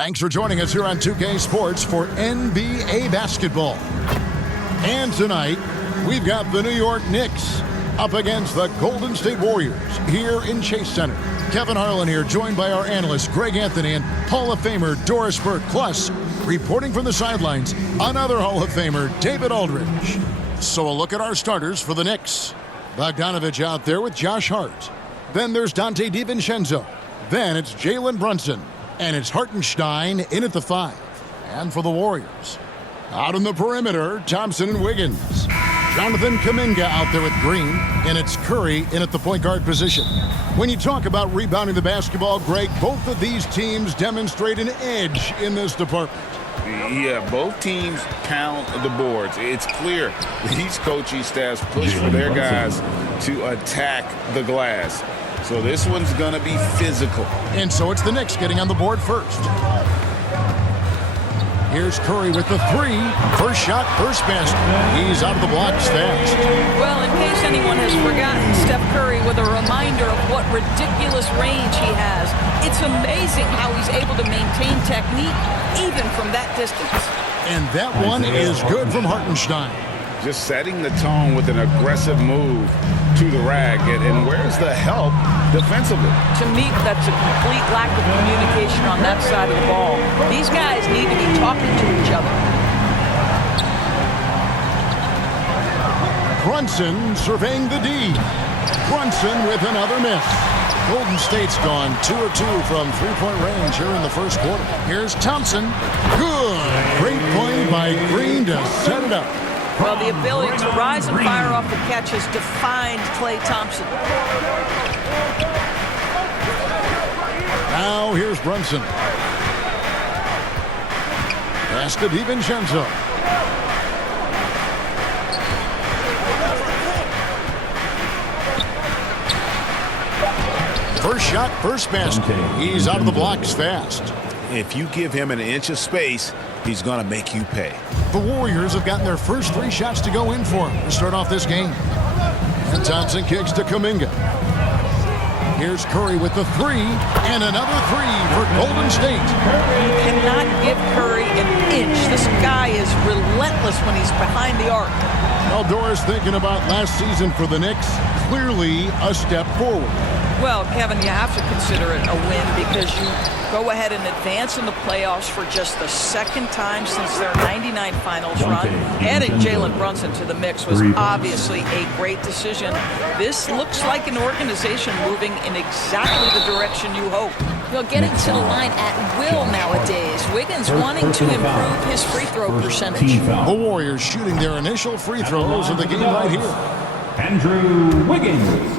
Thanks for joining us here on 2K Sports for NBA basketball. And tonight, we've got the New York Knicks up against the Golden State Warriors here in Chase Center. Kevin Harlan here, joined by our analysts Greg Anthony and Hall of Famer Doris Burke. Plus, reporting from the sidelines, another Hall of Famer, David Aldridge. So a look at our starters for the Knicks. Bogdanovich out there with Josh Hart. Then there's Dante DiVincenzo. Then it's Jalen Brunson. And it's Hartenstein in at the 5. And for the Warriors, out on the perimeter, Thompson and Wiggins. Jonathan Kuminga out there with Green. And it's Curry in at the point guard position. When you talk about rebounding the basketball, Greg, both of these teams demonstrate an edge in this department. Yeah, both teams pound the boards. It's clear these coaching staffs push for their guys to attack the glass. So this one's going to be physical. And so it's the Knicks getting on the board first. Here's Curry with the 3. First shot, first basket. He's out of the blocks fast. Well, in case anyone has forgotten, Steph Curry with a reminder of what ridiculous range he has. It's amazing how he's able to maintain technique even from that distance. And that one is good from Hartenstein. Just setting the tone with an aggressive move to the rack. And where's the help defensively? To me, that's a complete lack of communication on that side of the ball. These guys need to be talking to each other. Brunson surveying the D. Brunson with another miss. Golden State's gone 2 of 2 from three-point range here in the first quarter. Here's Thompson. Good. Great play by Green to set it up. Well, the ability to rise and fire off the catch has defined Klay Thompson. Now here's Brunson. Pass to DiVincenzo. First shot, first basket. He's out of the blocks fast. If you give him an inch of space, he's going to make you pay. The Warriors have gotten their first 3 shots to go in for him to start off this game. And Thompson kicks to Kuminga. Here's Curry with the 3, and another 3 for Golden State. You cannot give Curry an inch. This guy is relentless when he's behind the arc. Well, Doris, thinking about last season for the Knicks, clearly a step forward. Well, Kevin, you have to consider it a win because you go ahead and advance in the playoffs for just the second time since their '99 finals run. Adding Jalen Brunson to the mix was obviously a great decision. This looks like an organization moving in exactly the direction you hope. Well, getting to the line at will nowadays. Wiggins wanting to improve his free throw percentage. The Warriors shooting their initial free throws of the game right here. Andrew Wiggins.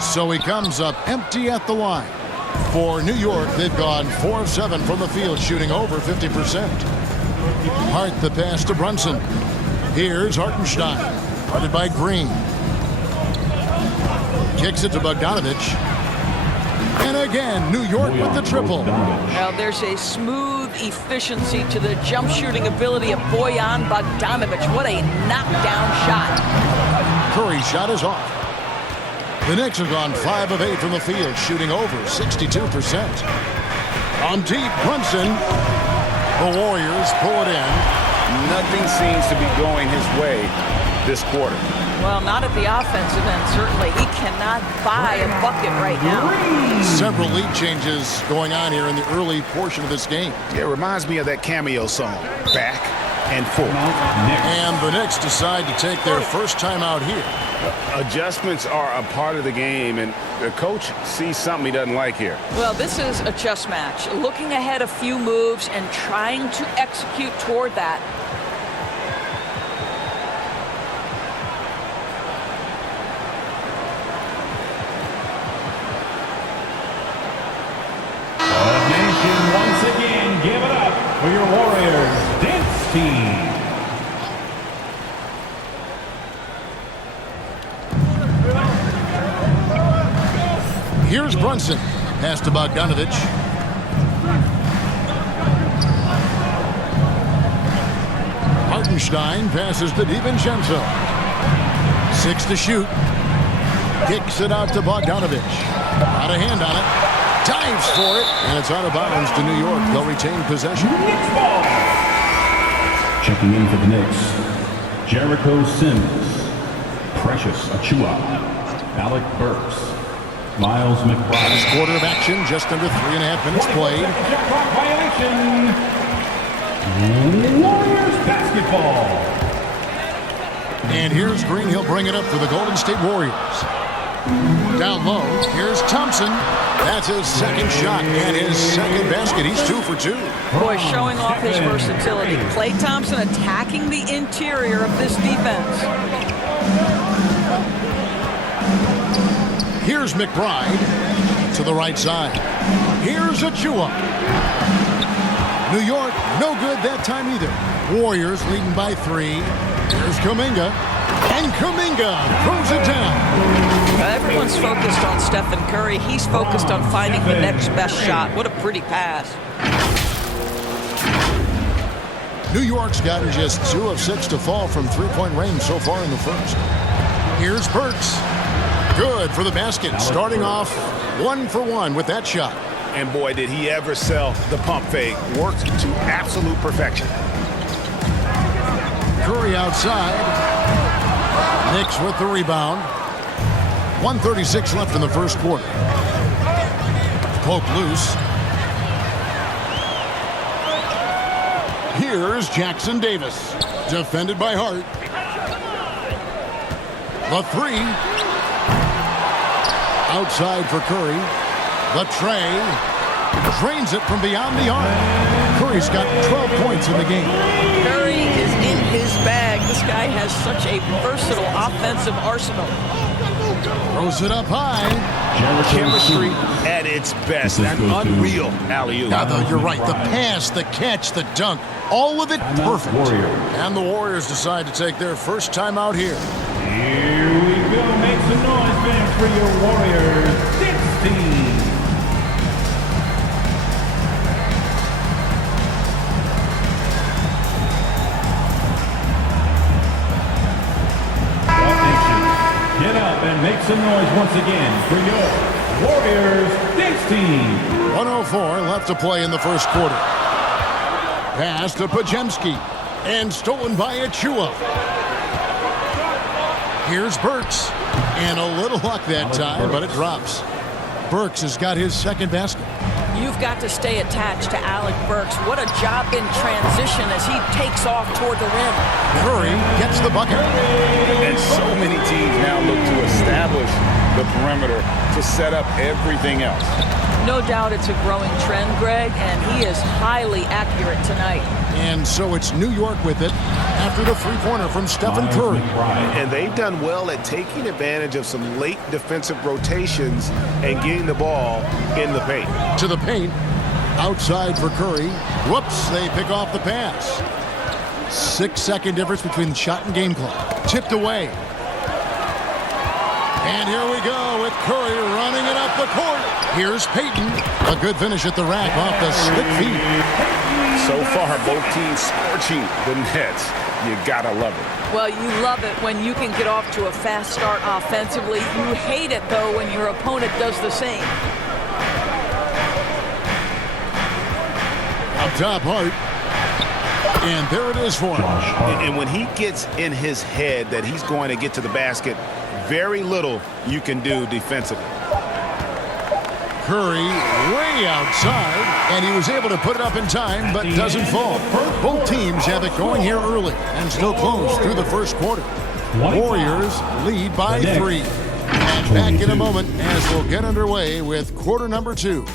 So he comes up empty at the line. For New York, they've gone 4 of 7 from the field, shooting over 50%. Hart the pass to Brunson. Here's Hartenstein, guarded by Green. Kicks it to Bogdanovich. And again, New York with the triple. Now there's a smooth efficiency to the jump shooting ability of Bojan Bogdanovich. What a knockdown shot. Curry's shot is off. The Knicks have gone 5 of 8 from the field, shooting over 62%. On deep, Brunson. The Warriors pull it in. Nothing seems to be going his way this quarter. Well, not at the offensive end, certainly. He cannot buy a bucket right now. Several lead changes going on here in the early portion of this game. It reminds me of that cameo song, Back and Forth. And the Knicks decide to take their first time out here. Adjustments are a part of the game, and the coach sees something he doesn't like here. Well, this is a chess match. Looking ahead a few moves and trying to execute toward that. Nation, once again, give it up for your Warriors dance team. Here's Brunson. Pass to Bogdanovich. Hartenstein passes to DiVincenzo. 6 to shoot. Kicks it out to Bogdanovich. Out of hand on it. Dives for it, and it's out of bounds to New York. They'll retain possession. Knicks ball. Checking in for the Knicks, Jericho Sims, Precious Achua, Alec Burks, Miles McBride. Last quarter of action, just under 3.5 minutes played. Shot clock violation. Warriors basketball. And here's Green. He'll bring it up for the Golden State Warriors. Down low, here's Thompson. That's his second shot and his second basket. He's 2 for 2. Boy, showing off his versatility. Klay Thompson attacking the interior of this defense. Here's McBride to the right side. Here's Achua. New York, no good that time either. Warriors leading by 3. Here's Kuminga. And Kuminga throws it down. Everyone's focused on Stephen Curry. He's focused on finding the next best shot. What a pretty pass. New York's gotten just 2 of 6 to fall from 3-point range so far in the first. Here's Burks. Good for the basket. Starting off 1 for 1 with that shot. And boy, did he ever sell the pump fake. Worked to absolute perfection. Curry outside. Knicks with the rebound. 1:36 left in the first quarter. Poke loose. Here's Jackson Davis. Defended by Hart. The 3. Outside for Curry. The tray. Drains it from beyond the arc. Curry's got 12 points in the game. Curry is in his bag. This guy has such a versatile offensive arsenal. Throws it up high. Chemistry at its best. An unreal alley-oop. Now, though, you're right. The pass, the catch, the dunk, all of it perfect. And the Warriors decide to take their first time out here. Here we go. Make some noise, fans, for your Warriors Knicks team. Get up and make some noise once again for your Warriors Knicks team. 1:04 left to play in the first quarter. Pass to Pajemski. And stolen by Achua. Here's Burks. And a little luck that time, but it drops. Burks has got his second basket. You've got to stay attached to Alec Burks. What a job in transition as he takes off toward the rim. Curry gets the bucket. And so many teams now look to establish the perimeter to set up everything else. No doubt it's a growing trend, Greg, and he is highly accurate tonight. And so it's New York with it after the three-pointer from Stephen Curry. And they've done well at taking advantage of some late defensive rotations and getting the ball in the paint. To the paint. Outside for Curry. Whoops, they pick off the pass. 6-second difference between the shot and game clock. Tipped away. And here we go with Curry running it up the court. Here's Payton. A good finish at the rack off the slick feet. So far, both teams scorching the Nets. You gotta love it. Well, you love it when you can get off to a fast start offensively. You hate it, though, when your opponent does the same. Up top, Hart. And there it is for him. And when he gets in his head that he's going to get to the basket, very little you can do defensively. Curry way outside, and he was able to put it up in time, but doesn't fall. Both teams have it going here early and still close through the first quarter. Warriors lead by 3. And back in a moment as we'll get underway with quarter number 2.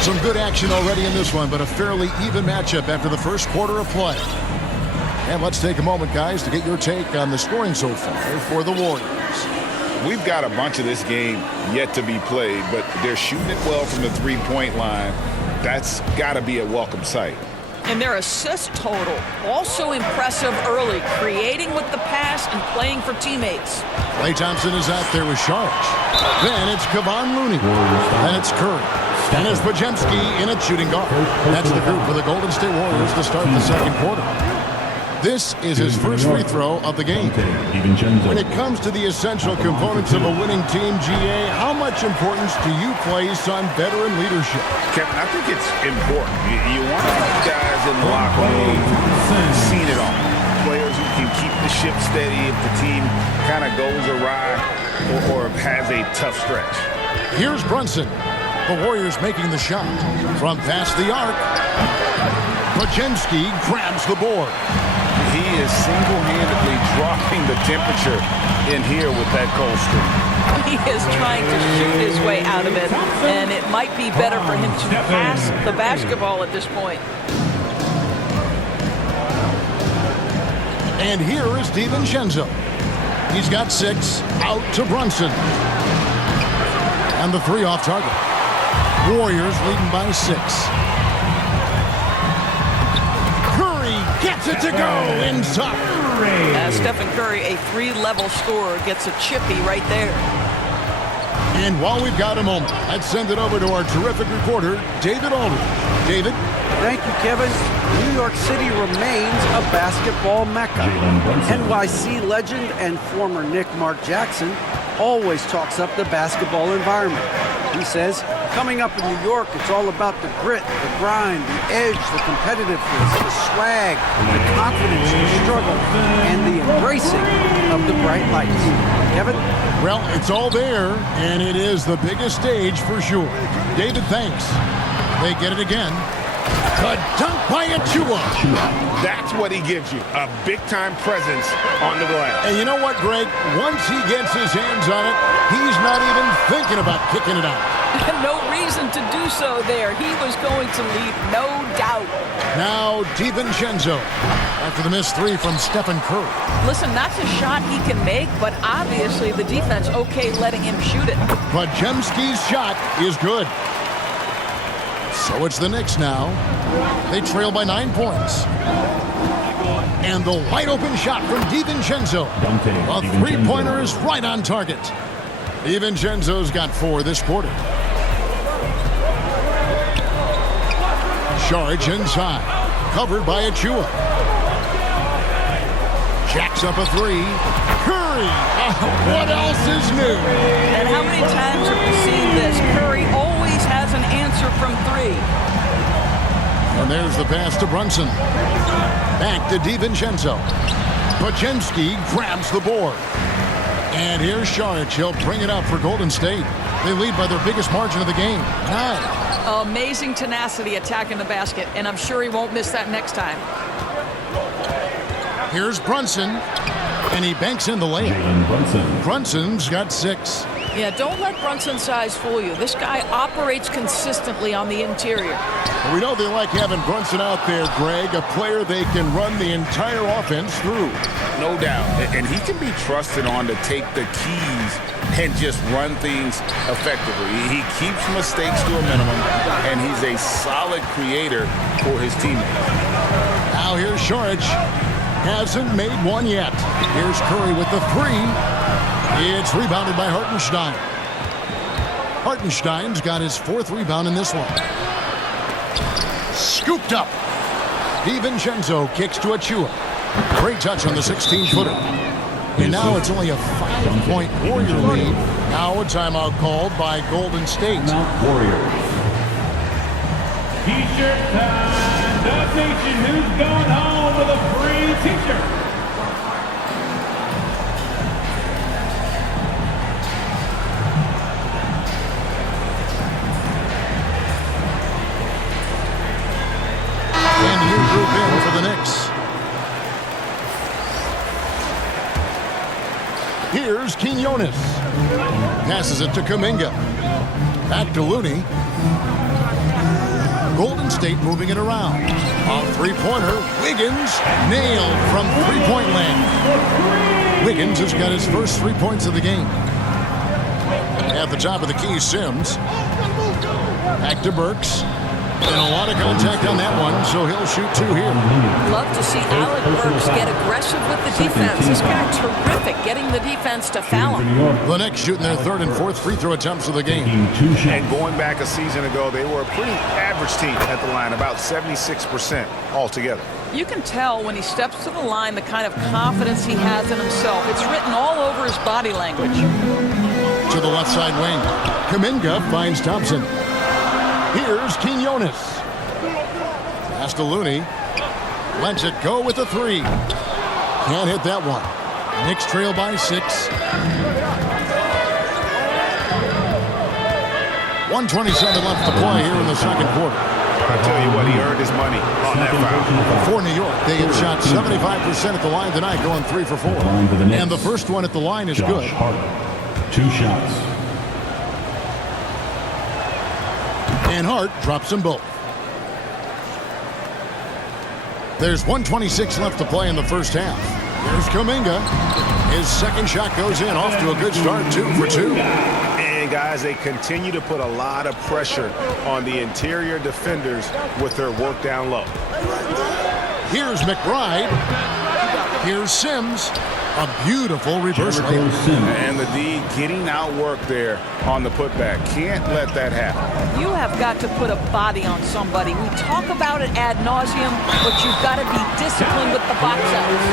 Some good action already in this one, but a fairly even matchup after the first quarter of play. And let's take a moment, guys, to get your take on the scoring so far for the Warriors. We've got a bunch of this game yet to be played, but they're shooting it well from the three-point line. That's got to be a welcome sight. And their assist total also impressive early, creating with the pass and playing for teammates. Klay Thompson is out there with Sharge. Then it's Kevon Looney. Then it's Curry. And it's Podziemski in at shooting guard. That's the group for the Golden State Warriors to start the second quarter. This is his first free throw of the game. When it comes to the essential components of a winning team, GA, how much importance do you place on veteran leadership? Kevin, I think it's important. You want these guys in the locker room who've seen it all. Players who can keep the ship steady if the team kind of goes awry or has a tough stretch. Here's Brunson. The Warriors making the shot. From past the arc, Podziemski grabs the board. He is single-handedly dropping the temperature in here with that cold streak. He is trying to shoot his way out of it, and it might be better for him to pass the basketball at this point. And here is DiVincenzo. He's got 6, out to Brunson. And the 3 off target. Warriors leading by 6. Gets it to go inside. Stephen Curry, a 3-level scorer, gets a chippy right there. And while we've got a moment, let's send it over to our terrific reporter, David Aldridge. David? Thank you, Kevin. New York City remains a basketball mecca. NYC legend and former Knick Mark Jackson always talks up the basketball environment. He says, coming up in New York, it's all about the grit, the grind, the edge, the competitiveness, the swag, the confidence, the struggle, and the embracing of the bright lights. Kevin? Well, it's all there, and it is the biggest stage for sure. David, thanks. They get it again. A dunk by Achua. That's what he gives you, a big-time presence on the glass. And you know what, Greg? Once he gets his hands on it, he's not even thinking about kicking it out. No reason to do so there. He was going to lead, no doubt. Now, DiVincenzo, after the missed 3 from Stephen Curry. Listen, that's a shot he can make, but obviously the defense okay letting him shoot it. Podziemski's shot is good. So it's the Knicks now. They trail by 9 points. And the wide-open shot from DiVincenzo. A three-pointer is right on target. DiVincenzo's got 4 this quarter. Charge inside. Covered by Achua. Jacks up a 3. Curry! What else is new? And how many times have we seen this? Curry always has an answer from 3. And there's the pass to Brunson. Back to DiVincenzo. Podziemski grabs the board. And here's Sharge. He'll bring it up for Golden State. They lead by their biggest margin of the game, 9. Amazing tenacity attacking the basket, and I'm sure he won't miss that next time. Here's Brunson, and he banks in the layup. Brunson's got 6. Yeah, don't let Brunson's size fool you. This guy operates consistently on the interior. We know they like having Brunson out there, Greg, a player they can run the entire offense through. No doubt. And he can be trusted on to take the keys and just run things effectively. He keeps mistakes to a minimum, and he's a solid creator for his teammates. Now here's Sharge. Hasn't made one yet. Here's Curry with the 3. It's rebounded by Hartenstein. Hartenstein's got his 4th rebound in this one. Scooped up. DiVincenzo kicks to Achua. Great touch on the 16-footer. And now it's only a 5-point Warrior lead. Now a timeout called by Golden State. Warriors. T-shirt time. Dub Nation, who's going home with a free T-shirt? And new group in for the Knicks. Here's Quinones. Passes it to Kuminga. Back to Looney. Golden State moving it around. A three-pointer. Wiggins nailed from three-point land. Wiggins has got his first 3 points of the game. At the top of the key, Sims. Back to Burks. And a lot of contact on that one, so he'll shoot 2 here. Love to see Alec Burks get aggressive with the defense. This guy terrific getting the defense to foul him. The Knicks shooting their 3rd and 4th free throw attempts of the game. And going back a season ago, they were a pretty average team at the line, about 76% altogether. You can tell when he steps to the line the kind of confidence he has in himself. It's written all over his body language. To the left side wing. Kuminga finds Thompson. Here's Quinones. Pass to Looney. Lets it go with the 3. Can't hit that one. Knicks trail by 6. 1:27 left to play here in the second quarter. I tell you what, he earned his money on that foul. For New York, they have shot 75% at the line tonight, going 3 for 4. And the first one at the line is good. 2 shots. And Hart drops them both. There's 1:26 left to play in the first half. Here's Kuminga. His second shot goes in, off to a good start, 2 for 2. And guys, they continue to put a lot of pressure on the interior defenders with their work down low. Here's McBride. Here's Sims. A beautiful reverse layup. And the D getting outworked there on the putback. Can't let that happen. You have got to put a body on somebody. We talk about it ad nauseum, but you've got to be disciplined with the box outs.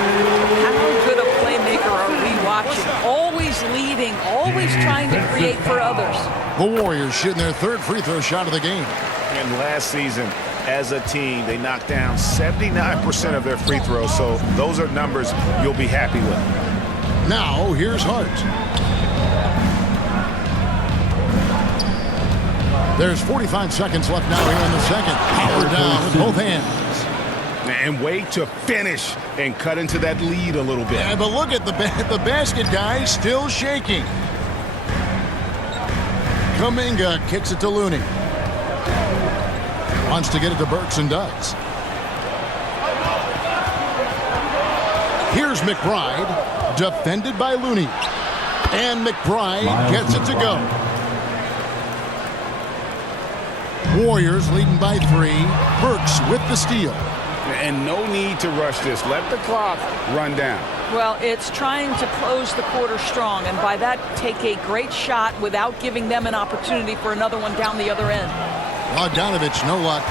How good a playmaker are we watching? Always leading, always trying to create for others. The Warriors shooting their 3rd free throw shot of the game. And last season, as a team, they knocked down 79% of their free throws, so those are numbers you'll be happy with. Now, here's Hart. There's 45 seconds left now here in the second. Howard down with both hands. And way to finish and cut into that lead a little bit. Yeah, but look at the basket, guys, still shaking. Kuminga kicks it to Looney. Wants to get it to Burks and does. Here's McBride, defended by Looney. And McBride gets it to go. Warriors leading by 3. Burks with the steal. And no need to rush this. Let the clock run down. Well, it's trying to close the quarter strong, and by that, take a great shot without giving them an opportunity for another one down the other end. Bogdanovich, no luck.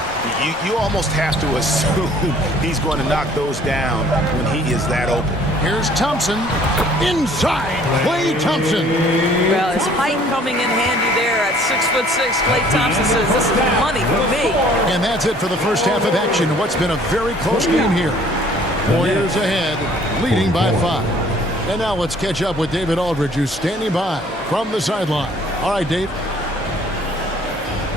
You almost have to assume he's going to knock those down when he is that open. Here's Thompson. Inside, Klay Thompson. Well, his height coming in handy there at 6'6". Klay Thompson says, this is money for me. And that's it for the first half of action. What's been a very close game here. Warriors ahead, leading by 5. And now let's catch up with David Aldridge, who's standing by from the sideline. All right, Dave.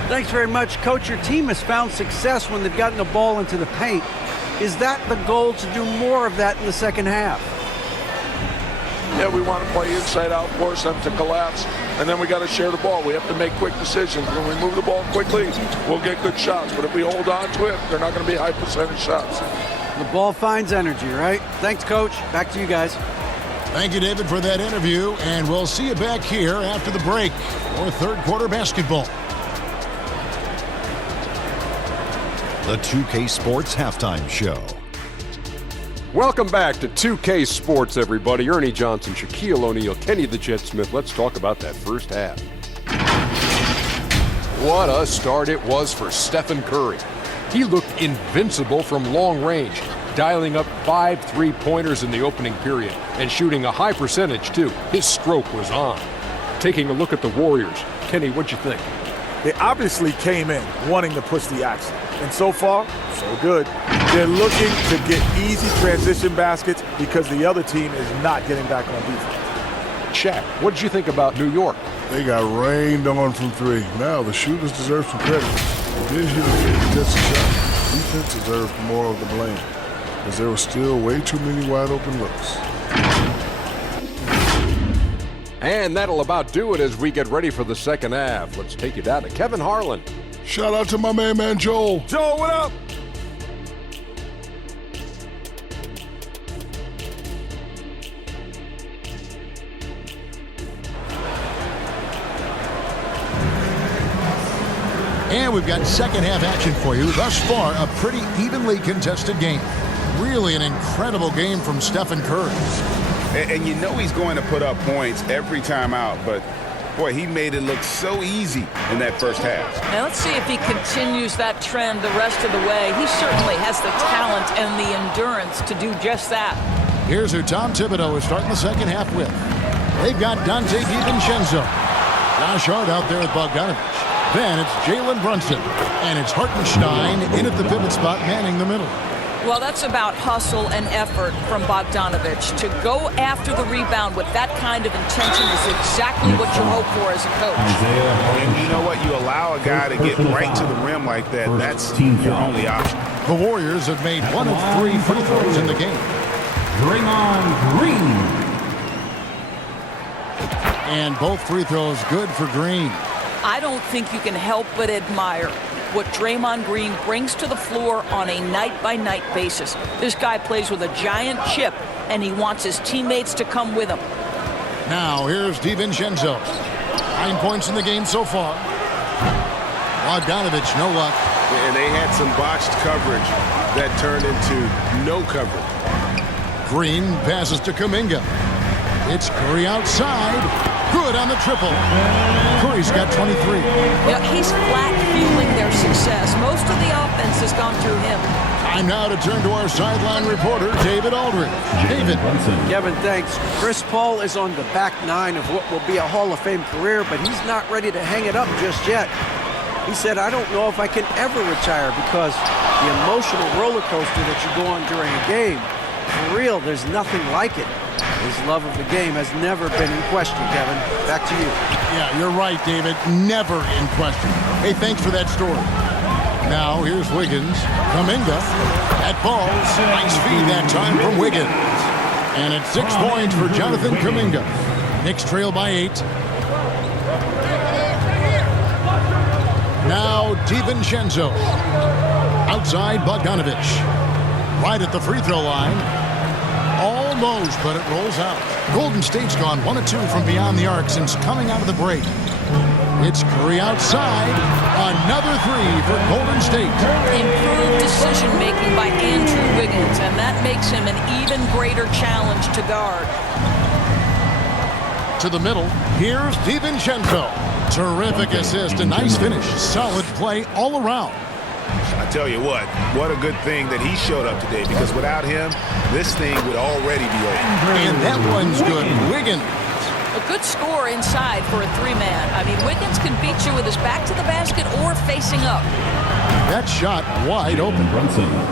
Thanks very much, Coach. Your team has found success when they've gotten the ball into the paint. Is that the goal, to do more of that in the second half? Yeah, we want to play inside out, force them to collapse, and then we got to share the ball. We have to make quick decisions. When we move the ball quickly, we'll get good shots. But if we hold on to it, they're not going to be high percentage shots. The ball finds energy, right? Thanks, Coach. Back to you guys. Thank you, David, for that interview, and we'll see you back here after the break for third quarter basketball. The 2K Sports Halftime Show. Welcome back to 2K Sports, everybody. Ernie Johnson, Shaquille O'Neal, Kenny the Jet Smith. Let's talk about that first half. What a start it was for Stephen Curry. He looked invincible from long range, dialing up 5 3-pointers in the opening period and shooting a high percentage, too. His stroke was on. Taking a look at the Warriors. Kenny, what'd you think? They obviously came in wanting to push the action. And so far, so good. They're looking to get easy transition baskets because the other team is not getting back on defense. Shaq, what did you think about New York? They got rained on from 3. Now the shooters deserve some credit. They did hit a contested shot. Defense deserved more of the blame because there were still way too many wide open looks. And that'll about do it as we get ready for the second half. Let's take you down to Kevin Harlan. Shout out to my man Joel. Joel, what up? And we've got second half action for you. Thus far, a pretty evenly contested game. Really an incredible game from Stephen Curry. And you know he's going to put up points every time out, but boy, he made it look so easy in that first half. Now let's see if he continues that trend the rest of the way. He certainly has the talent and the endurance to do just that. Here's who Tom Thibodeau is starting the second half with. They've got Dante DiVincenzo. Josh Hart out there with Bogdanovich. Then it's Jalen Brunson. And it's Hartenstein in at the pivot spot, manning the middle. Well, that's about hustle and effort from Bogdanovich. To go after the rebound with that kind of intention is exactly what you hope for as a coach. And you know what? You allow a guy to get right to the rim like that, that's your only option. The Warriors have made 1 of 3 free throws in the game. Draymond Green. And both free throws good for Green. I don't think you can help but admire what Draymond Green brings to the floor on a night-by-night basis. This guy plays with a giant chip, and he wants his teammates to come with him. Now, here's DiVincenzo. 9 points in the game so far. Bogdanovich, no luck. And they had some botched coverage that turned into no coverage. Green passes to Kuminga. It's Curry outside. Good on the triple. Curry's got 23. Yeah, he's flat fueling their success. Most of the offense has gone through him. Time now to turn to our sideline reporter, David Aldridge. David. Kevin, thanks. Chris Paul is on the back 9 of what will be a Hall of Fame career, but he's not ready to hang it up just yet. He said, I don't know if I can ever retire because the emotional roller coaster that you go on during a game, for real, there's nothing like it. His love of the game has never been in question, Kevin. Back to you. Yeah, you're right, David. Never in question. Hey, thanks for that story. Now, here's Wiggins. Kuminga at ball. Nice feed that time from Wiggins. And it's 6 points for Jonathan Kuminga. Knicks trail by 8. Now, DiVincenzo. Outside Bogdanovich. Right at the free throw line. Almost, but it rolls out. Golden State's gone 1 of 2 from beyond the arc since coming out of the break. It's Curry outside. Another 3 for Golden State. Improved decision-making by Andrew Wiggins, and that makes him an even greater challenge to guard. To the middle, here's DiVincenzo. Terrific assist, a nice finish. Solid play all around. I tell you what a good thing that he showed up today, because without him, this thing would already be over. And that one's good. Wiggins. A good score inside for a 3-man. I mean, Wiggins can beat you with his back to the basket or facing up. That shot wide open.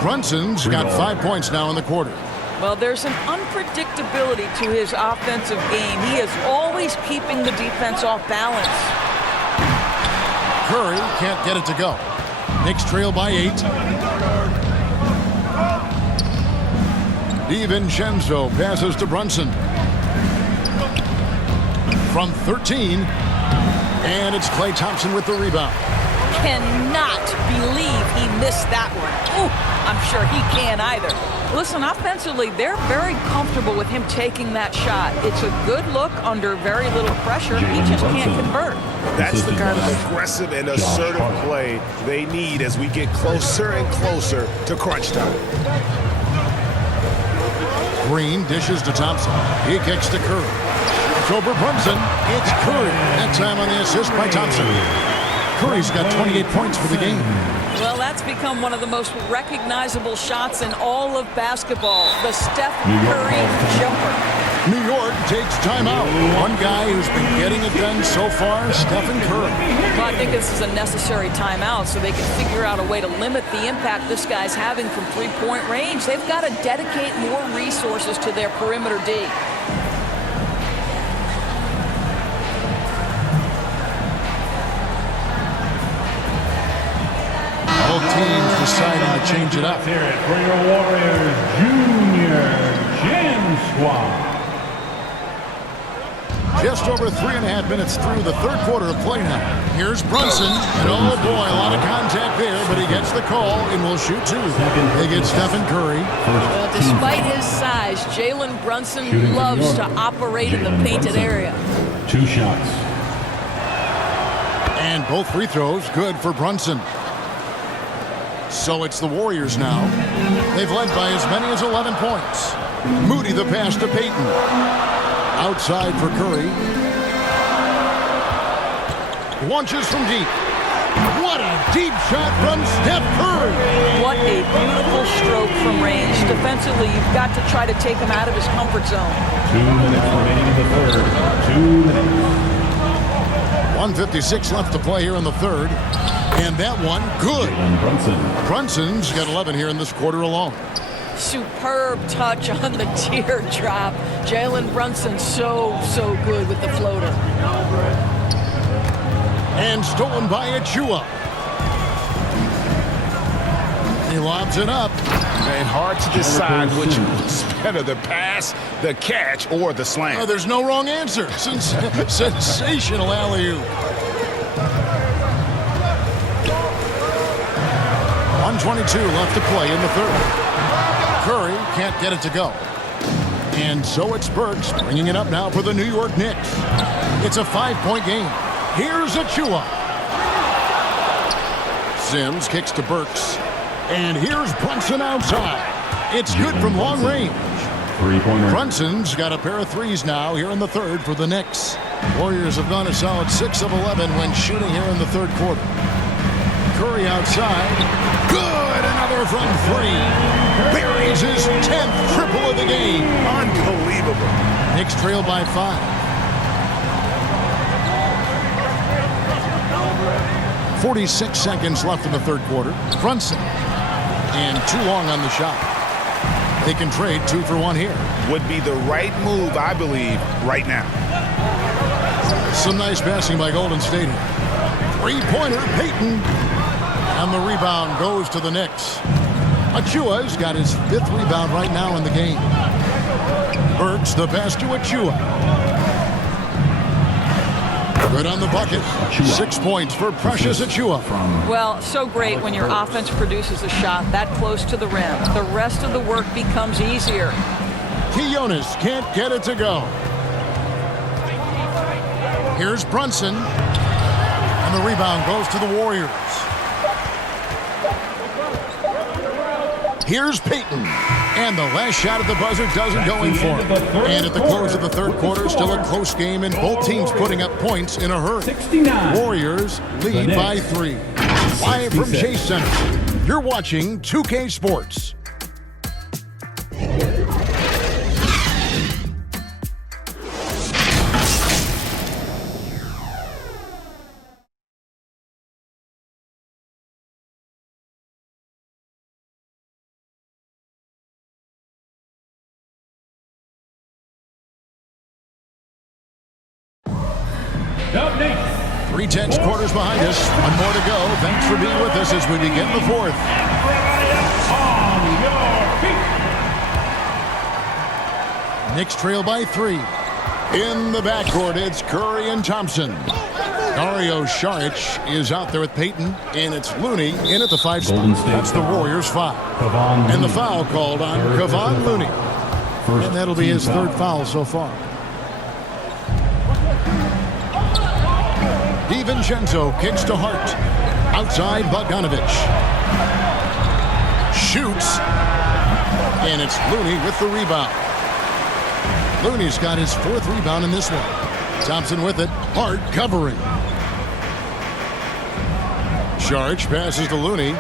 Brunson's got 5 points now in the quarter. Well, there's an unpredictability to his offensive game. He is always keeping the defense off balance. Curry can't get it to go. Knicks trail by 8. DiVincenzo passes to Brunson. From 13. And it's Klay Thompson with the rebound. Cannot believe he missed that one. Ooh, I'm sure he can't either. Listen, offensively, they're very comfortable with him taking that shot. It's a good look under very little pressure. He just can't convert. That's the kind of aggressive and assertive play they need as we get closer and closer to crunch time. Green dishes to Thompson. He kicks to Curry. It's over Brunson. It's Curry. That time on the assist by Thompson. Curry's got 28 points for the game. Well, that's become one of the most recognizable shots in all of basketball. The Steph Curry jumper. New York takes timeout. One guy who's been getting it done so far, Stephen Curry. Well, I think this is a necessary timeout so they can figure out a way to limit the impact this guy's having from three-point range. They've got to dedicate more resources to their perimeter D. Both teams deciding to change it up. Here it for your Warriors Junior Jam Squad. Just over 3.5 minutes through the third quarter of play now. Here's Brunson, and oh boy, a lot of contact there, but he gets the call and will shoot 2. They get Stephen Curry. Well, despite his size, Jalen Brunson loves to operate in the painted area. 2 shots. And both free throws good for Brunson. So it's the Warriors now. They've led by as many as 11 points. Moody the pass to Payton. Outside for Curry. Launches from deep. What a deep shot from Steph Curry. What a beautiful stroke from range. Defensively, you've got to try to take him out of his comfort zone. 2 minutes remaining in the third. 2 minutes. 1:56 left to play here in the third. And that one, good. Brunson's got 11 here in this quarter alone. Superb touch on the teardrop. Jalen Brunson so good with the floater. And stolen by Achua. He lobs it up. And hard to decide which was better, the pass, the catch, or the slam. Oh, there's no wrong answer. Sensational alley-oop. 1:22 left to play in the third. Curry can't get it to go. And so it's Burks bringing it up now for the New York Knicks. It's a 5-point game. Here's Achua. Sims kicks to Burks. And here's Brunson outside. It's good from long range. Brunson's got a pair of threes now here in the third for the Knicks. Warriors have gone a solid 6 of 11 when shooting here in the third quarter. Curry outside. Good! Another from three. Buries his 10th triple of the game. Unbelievable. Knicks trail by 5. 46 seconds left in the third quarter. Brunson. And too long on the shot. They can trade 2 for 1 here. Would be the right move, I believe, right now. Some nice passing by Golden State here. Three-pointer, Payton. And the rebound goes to the Knicks. Achua's got his 5th rebound right now in the game. Burks the pass to Achua. Good on the bucket. 6 points for Precious Achua. Well, so great when your offense produces a shot that close to the rim. The rest of the work becomes easier. Quinones can't get it to go. Here's Brunson. And the rebound goes to the Warriors. Here's Payton. And the last shot at the buzzer doesn't go in for him. And at the close of the third quarter, still a close game, and both teams putting up points in a hurry. 69. Warriors lead by 3. Live from Chase Center, you're watching 2K Sports. Up next. 3 tenths quarters behind us. 1 more to go. Thanks for being with us as we begin the fourth. On your feet. Knicks trail by 3. In the backcourt, it's Curry and Thompson. Dario Saric is out there with Payton, and it's Looney in at the 5 spot. That's the Warriors' foul. And the foul called on Kevon Looney. And that'll be his 3rd foul so far. DiVincenzo kicks to Hart. Outside, Bogdanovich. Shoots. And it's Looney with the rebound. Looney's got his 4th rebound in this one. Thompson with it. Hart covering. Saric passes to Looney.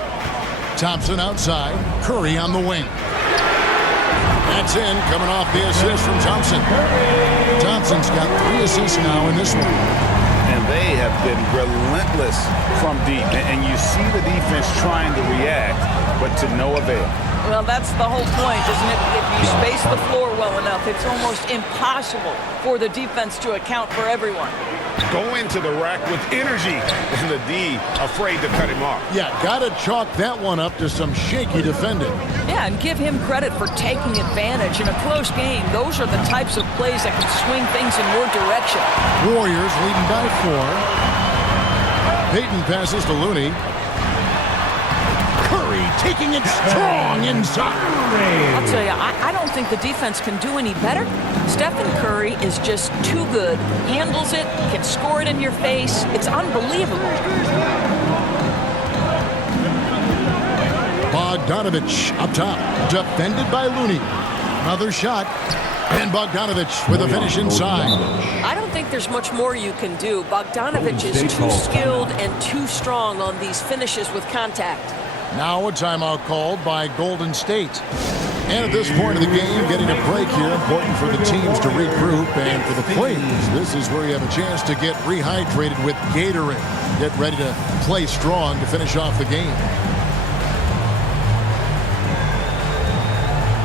Thompson outside. Curry on the wing. That's in, coming off the assist from Thompson. Thompson's got 3 assists now in this one. And they have been relentless from deep. And you see the defense trying to react, but to no avail. Well, that's the whole point, isn't it? If you space the floor well enough, it's almost impossible for the defense to account for everyone. Go into the rack with energy, and the D afraid to cut him off. Yeah, got to chalk that one up to some shaky defending. Yeah, and give him credit for taking advantage in a close game. Those are the types of plays that can swing things in your direction. Warriors leading by 4. Payton passes to Looney. Curry taking it strong inside. I'll tell you, I don't think the defense can do any better. Stephen Curry is just too good, handles it, can score it in your face. It's unbelievable. Bogdanovich up top, defended by Looney. Another shot, and Bogdanovich with a finish inside. I don't think there's much more you can do. Bogdanovich is too skilled and too strong on these finishes with contact. Now a timeout called by Golden State. And at this point of the game, getting a break here, important for the teams to regroup. And for the players, this is where you have a chance to get rehydrated with Gatorade. Get ready to play strong to finish off the game.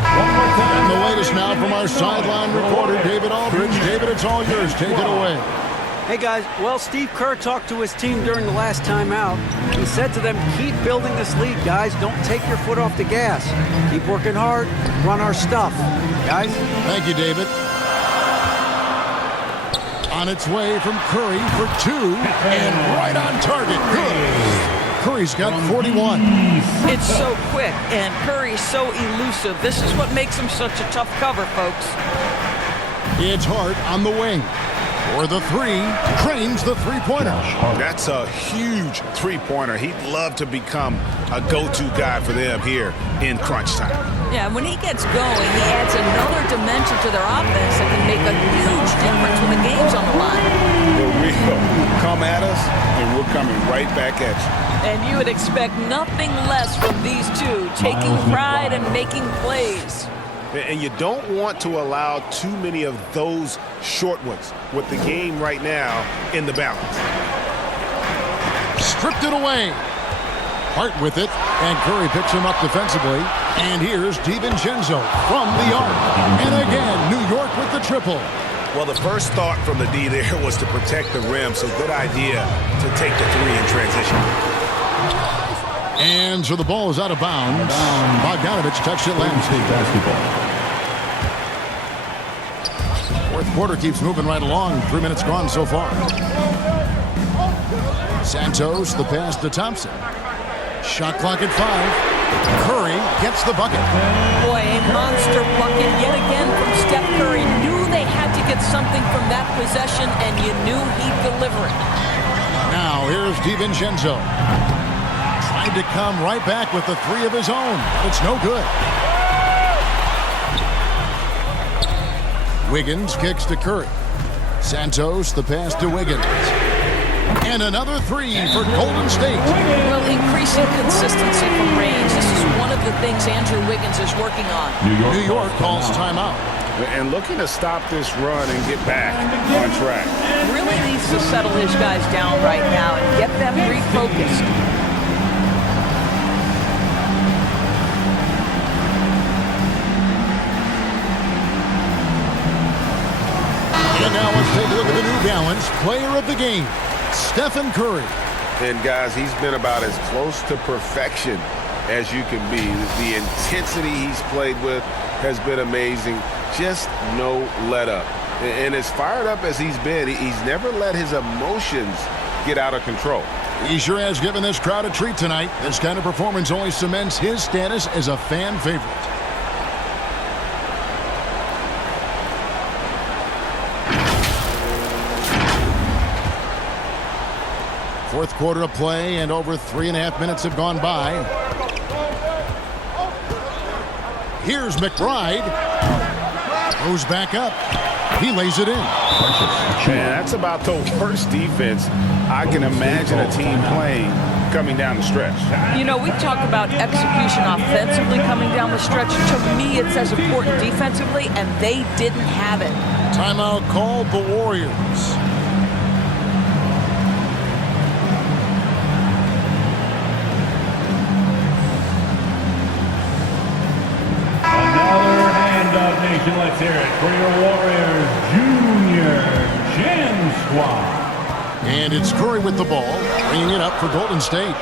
And the latest now from our sideline reporter, David Aldridge. David, it's all yours. Take it away. Hey, guys. Well, Steve Kerr talked to his team during the last timeout. He said to them, keep building this lead, guys. Don't take your foot off the gas. Keep working hard. Run our stuff. Guys? Thank you, David. On its way from Curry for two, and right on target. Good. Curry's got 41. It's so quick, and Curry's so elusive. This is what makes him such a tough cover, folks. It's Hart on the wing. For the three, trains the three-pointer. That's a huge three-pointer. He'd love to become a go-to guy for them here in crunch time. Yeah, when he gets going, he adds another dimension to their offense that can make a huge difference when the game's on the line. Here we go. Come at us, and we're coming right back at you. And you would expect nothing less from these two, taking pride and making plays. And you don't want to allow too many of those short ones with the game right now in the balance. Stripped it away. Hart with it, and Curry picks him up defensively. And here's DiVincenzo from the arc. And again, New York with the triple. Well, the first thought from the D there was to protect the rim, so good idea to take the three in transition. And so the ball is out of bounds. Bogdanovich touched it last. Fourth quarter keeps moving right along. 3 minutes gone so far. Santos, the pass to Thompson. Shot clock at 5. Curry gets the bucket. Boy, a monster bucket yet again from Steph Curry. Knew they had to get something from that possession, and you knew he'd deliver it. Now here's DiVincenzo. Tried to come right back with the three of his own. It's no good. Wiggins kicks to Curry. Santos, the pass to Wiggins. And another three for Golden State. Well, increasing consistency from range. This is one of the things Andrew Wiggins is working on. New York calls timeout. And looking to stop this run and get back on track. Really needs to settle his guys down right now and get them refocused. And now let's take a look at the New Balance player of the game, Stephen Curry. And guys, he's been about as close to perfection as you can be. The intensity he's played with has been amazing. Just no let up. And as fired up as he's been, he's never let his emotions get out of control. He sure has given this crowd a treat tonight. This kind of performance only cements his status as a fan favorite. Fourth quarter of play, and over 3.5 minutes have gone by. Here's McBride. Goes back up. He lays it in. Man, that's about the worst defense I can imagine a team playing coming down the stretch. You know, we talk about execution offensively coming down the stretch. To me, it's as important defensively, and they didn't have it. Timeout called the Warriors. Nation, let's hear it for your Warriors Junior Jam Squad. And it's Curry with the ball, bringing it up for Golden State.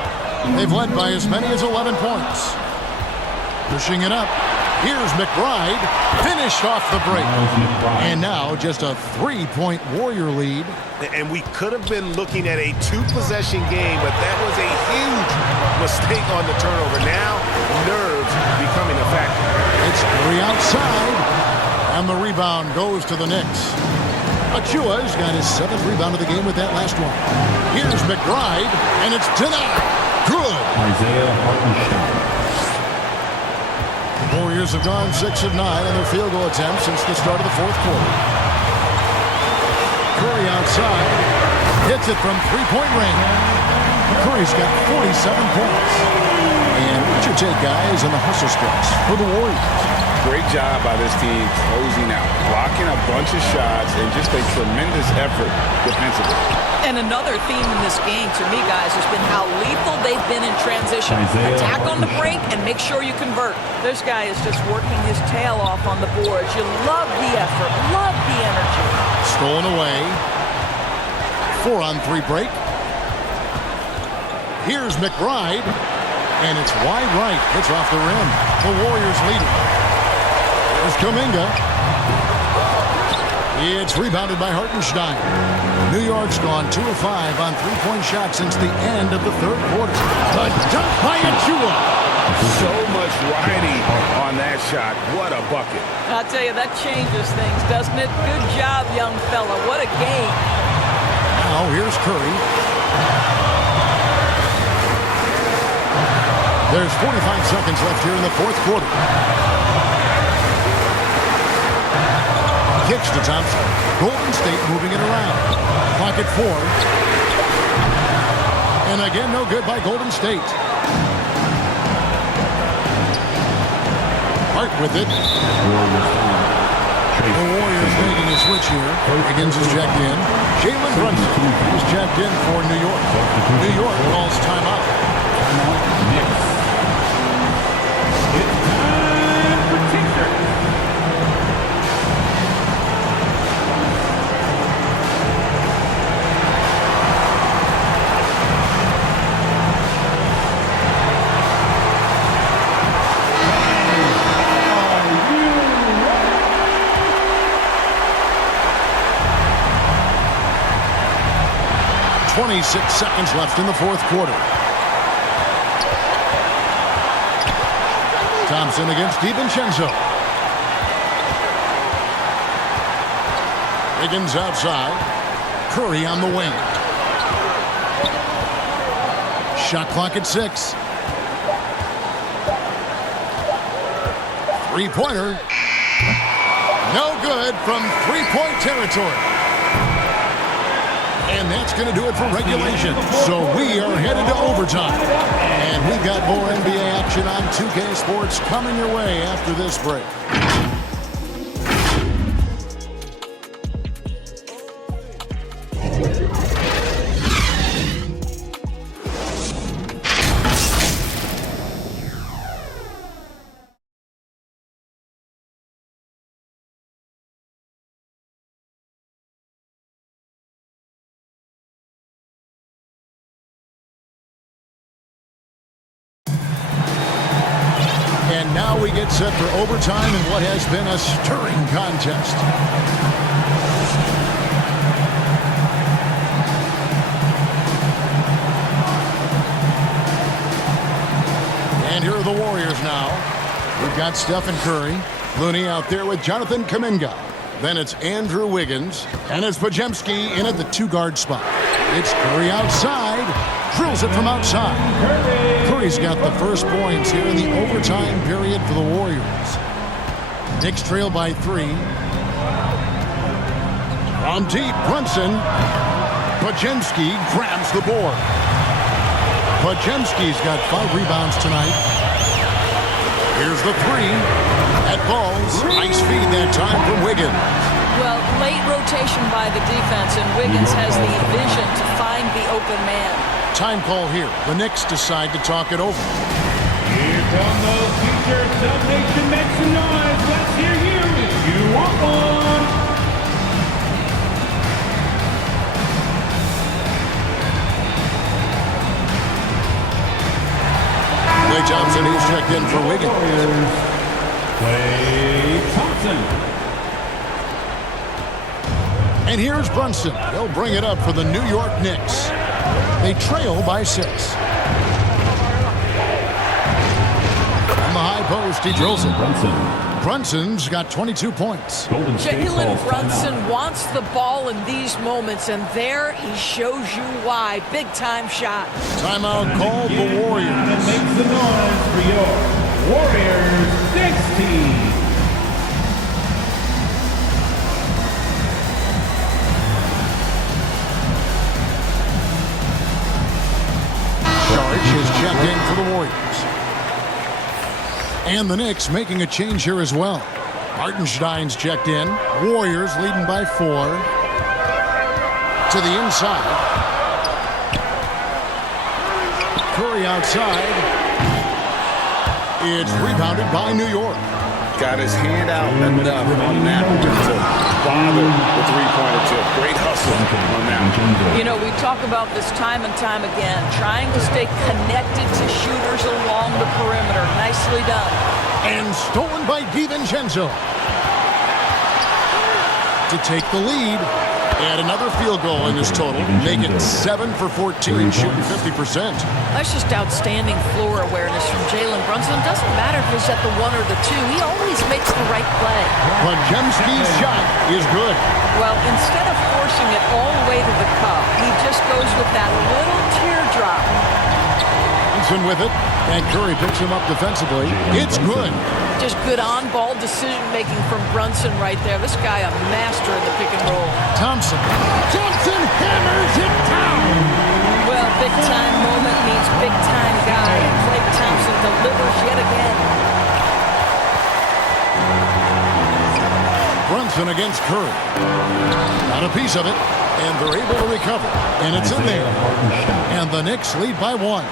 They've led by as many as 11 points. Pushing it up. Here's McBride. Finished off the break. And now just a 3-point Warrior lead. And we could have been looking at a 2-possession game, but that was a huge mistake on the turnover. Now, nerves becoming a factor. It's Curry outside. And the rebound goes to the Knicks. Achua's got his 7th rebound of the game with that last one. Here's McBride, and it's denied. Good. Isaiah Hartenstein. Warriors have gone 6 of 9 on their field goal attempts since the start of the 4th quarter. Curry outside. Hits it from three-point range. Curry's got 47 points. And what's your take, guys, in the hustle stretch for the Warriors? Great job by this team closing out, blocking a bunch of shots, and just a tremendous effort defensively. And another theme in this game, to me, guys, has been how lethal they've been in transition. Attack on the break and make sure you convert. This guy is just working his tail off on the boards. You love the effort, love the energy. Stolen away. 4-on-3 break. Here's McBride, and it's wide right. It's off the rim. The Warriors lead it. There's Kuminga. It's rebounded by Hartenstein. New York's gone 2 of 5 on three-point shots since the end of the 3rd quarter. The dunk by Achua. So much riding on that shot. What a bucket. I'll tell you, that changes things, doesn't it? Good job, young fella. What a game. Now here's Curry. There's 45 seconds left here in the 4th quarter. Kicks to Thompson. Golden State moving it around. Clock at 4. And again, no good by Golden State. Hart with it. The Warriors making a switch here. Higgins is checked in. Jalen Brunson is checked in for New York. New York calls timeout. Knicks. It's time for Tinker. Are you 26 seconds left in the 4th quarter. Thompson against DiVincenzo. Higgins outside. Curry on the wing. Shot clock at 6. Three-pointer. No good from three-point territory. And that's going to do it for regulation. So we are headed to overtime. And we've got more NBA action on 2K Sports coming your way after this break. And now we get set for overtime in what has been a stirring contest. And here are the Warriors now. We've got Stephen Curry. Looney out there with Jonathan Kuminga. Then it's Andrew Wiggins. And it's Podziemski in at the 2-guard spot. It's Curry outside. Drills it from outside. Curry's got the first points here in the overtime period for the Warriors. Knicks trail by 3. From deep, Brunson. Podziemski grabs the board. Podziemski's got 5 rebounds tonight. Here's the 3. That falls. Nice feed that time from Wiggins. Well, late rotation by the defense, and Wiggins has the vision to find the open man. Time call here. The Knicks decide to talk it over. Here come those future Dub Nation, make some noise. Let's hear you if you want one. Klay Thompson, he's checked in for Wiggins. Klay Thompson. And here's Brunson. He'll bring it up for the New York Knicks. They trail by 6. From the high post, Next, he drills it. Brunson's got 22 points. Jalen Brunson wants the ball in these moments, and there he shows you why. Big-time shot. Timeout called the Warriors. And makes the noise for your Warriors Knicks team. Is checked in for the Warriors. And the Knicks making a change here as well. Hartenstein's checked in. Warriors leading by 4. To the inside. Curry outside. It's rebounded by New York. Got his hand out enough on that to bother the three-pointer tip. Great hustle on that one. You know, we talk about this time and time again, trying to stay connected to shooters along the perimeter. Nicely done. And stolen by DiVincenzo. To take the lead. Add another field goal in this total. Make it 7 for 14, shooting 50%. That's just outstanding floor awareness from Jalen Brunson. It doesn't matter if he's at the 1 or the 2. He always makes the right play. Podziemski's shot is good. Well, instead of forcing it all the way to the cup, he just goes with that little teardrop. Brunson with it, and Curry picks him up defensively. It's good. Just good on-ball decision-making from Brunson right there. This guy a master in the pick and roll. Thompson hammers it down. Well, big-time moment means big-time guy, and Klay Thompson delivers yet again. Brunson against Curry. Got a piece of it, and they're able to recover. And it's in there. And the Knicks lead by 1.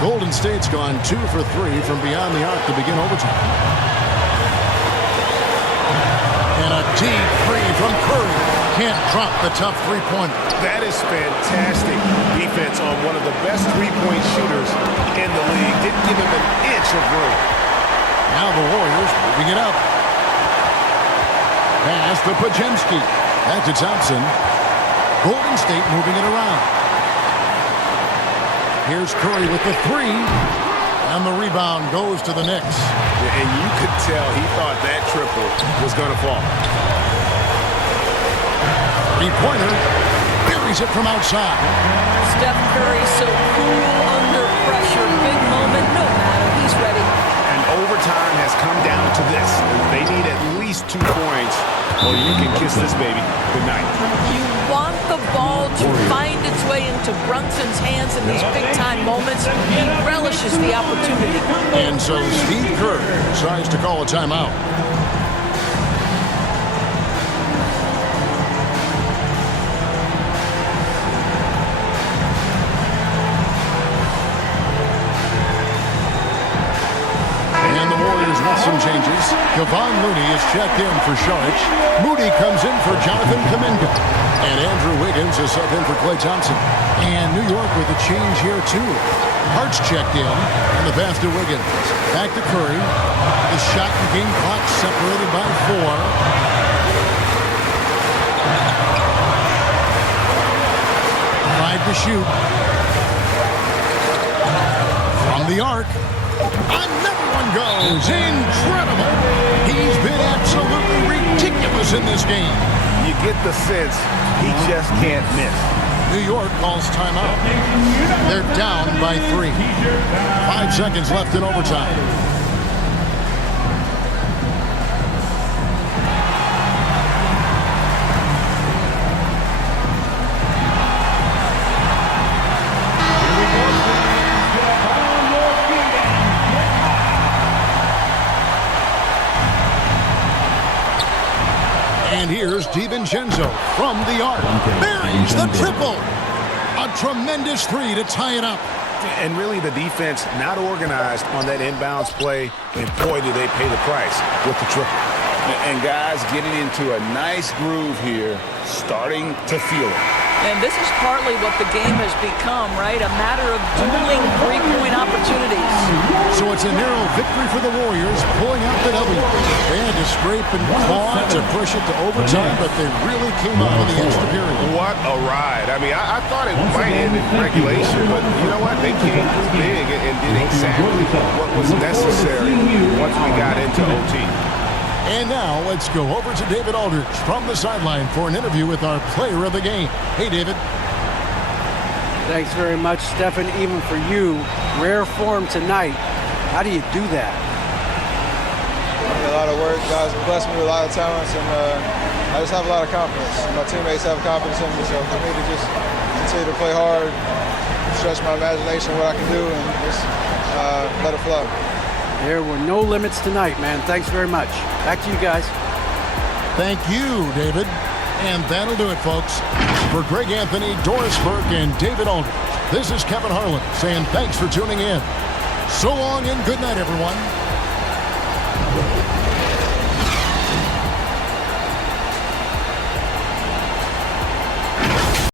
Golden State's gone 2 for 3 from beyond the arc to begin overtime. And a deep three from Curry. Can't drop the tough three-pointer. That is fantastic defense on one of the best three-point shooters in the league. Didn't give him an inch of room. Now the Warriors moving it up. Pass to Podziemski. Back to Thompson. Golden State moving it around. Here's Curry with the 3. And the rebound goes to the Knicks. And you could tell he thought that triple was going to fall. Three-pointer. Buries it from outside. Steph Curry so cool under pressure. Big moment, no matter. He's ready. And overtime has come down to this. They need at least 2 points, or you can kiss this baby goodnight. You want the ball to find its way into Brunson's hands in these big-time moments. He relishes the opportunity. And so Steve Kerr decides to call a timeout. Some changes. Kevon Looney is checked in for Saric. Moody comes in for Jonathan Kuminga. And Andrew Wiggins is subbed in for Klay Thompson. And New York with a change here, too. Hart's checked in, and the pass to Wiggins. Back to Curry. The shot and game clock separated by 4. 5 to shoot. From the arc. Another one goes. Incredible. He's been absolutely ridiculous in this game. You get the sense he just can't miss. New York calls timeout. They're down by 3. 5 seconds left in overtime. And here's DiVincenzo from the arc. Buries the triple. A tremendous 3 to tie it up. And really the defense not organized on that inbounds play. And boy, do they pay the price with the triple. And guys getting into a nice groove here, starting to feel it. And this is partly what the game has become, right? A matter of dueling three-point opportunities. So it's a narrow victory for the Warriors, pulling out the W. They had to scrape and claw to push it to overtime, but they really came out in the extra period. What a ride. I mean, I thought it might end in regulation, but you know what? They came through big and did exactly what was necessary once we got into OT. And now let's go over to David Aldridge from the sideline for an interview with our player of the game. Hey, David. Thanks very much, Stephen. Even for you, rare form tonight. How do you do that? A lot of work. Guys blessed me with a lot of talents, and I just have a lot of confidence. My teammates have confidence in me, so for me to just continue to play hard, stretch my imagination, what I can do, and just let it flow. There were no limits tonight, man. Thanks very much. Back to you guys. Thank you, David. And that'll do it, folks. For Greg Anthony, Doris Burke, and David Aldridge, this is Kevin Harlan saying thanks for tuning in. So long and good night, everyone.